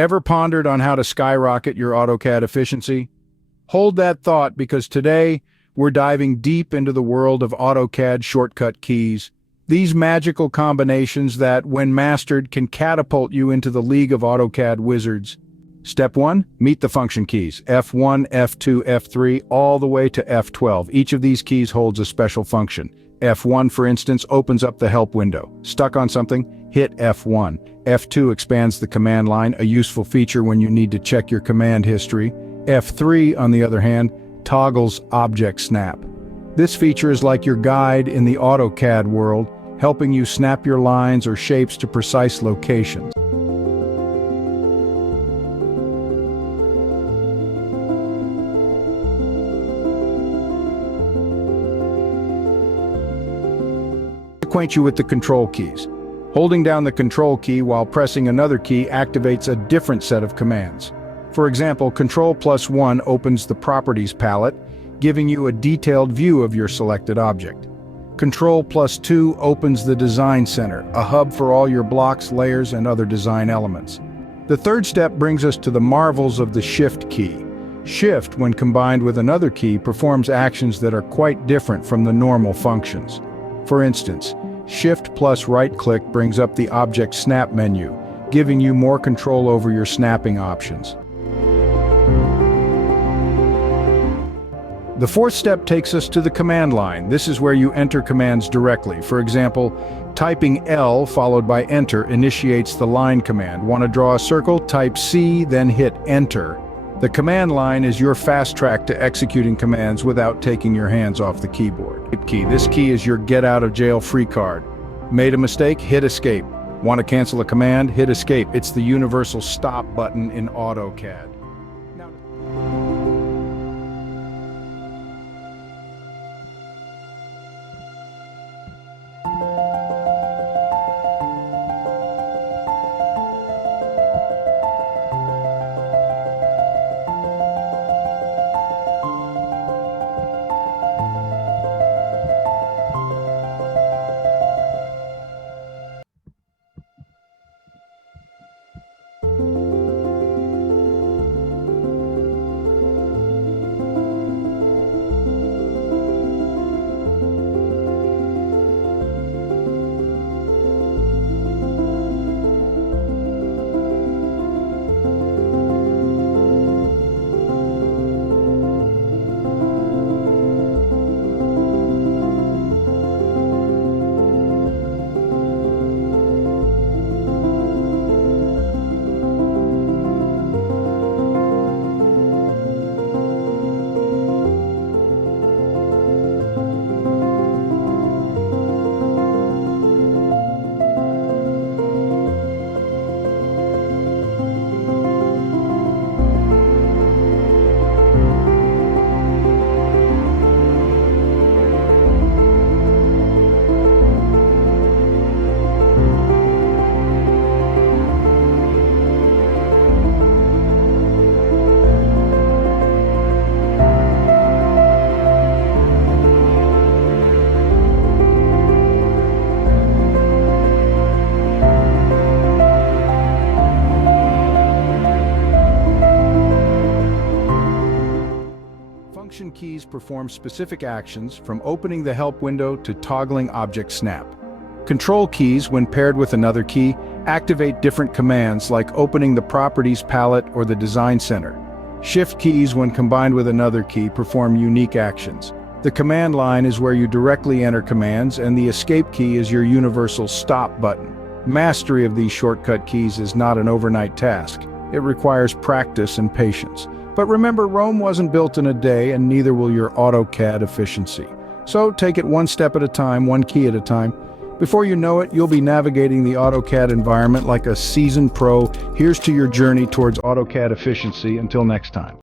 Ever pondered on how to skyrocket your AutoCAD efficiency? Hold that thought, because today we're diving deep into the world of AutoCAD shortcut keys. These magical combinations that, when mastered, can catapult you into the league of AutoCAD wizards. Step 1. Meet the function keys. F1, F2, F3, all the way to F12. Each of these keys holds a special function. F1, for instance, opens up the help window. Stuck on something? Hit F1. F2 expands the command line, a useful feature when you need to check your command history. F3, on the other hand, toggles object snap. This feature is like your guide in the AutoCAD world, helping you snap your lines or shapes to precise locations. Acquaint you with the control keys. Holding down the control key while pressing another key activates a different set of commands. For example, Ctrl+1 opens the Properties palette, giving you a detailed view of your selected object. Ctrl+2 opens the Design Center, a hub for all your blocks, layers, and other design elements. The third step brings us to the marvels of the Shift key. Shift, when combined with another key, performs actions that are quite different from the normal functions. For instance, Shift plus right-click brings up the Object Snap menu, giving you more control over your snapping options. The fourth step takes us to the command line. This is where you enter commands directly. For example, typing L followed by Enter initiates the line command. Want to draw a circle? Type C, then hit Enter. The command line is your fast track to executing commands without taking your hands off the keyboard. This key is your get-out-of-jail-free card. Made a mistake? Hit Escape. Want to cancel a command? Hit Escape. It's the universal stop button in AutoCAD. Function keys perform specific actions, from opening the help window to toggling object snap. Control keys, when paired with another key, activate different commands like opening the Properties palette or the Design Center. Shift keys, when combined with another key, perform unique actions. The command line is where you directly enter commands, and the Escape key is your universal stop button. Mastery of these shortcut keys is not an overnight task. It requires practice and patience. But remember, Rome wasn't built in a day, and neither will your AutoCAD efficiency. So take it one step at a time, one key at a time. Before you know it, you'll be navigating the AutoCAD environment like a seasoned pro. Here's to your journey towards AutoCAD efficiency. Until next time.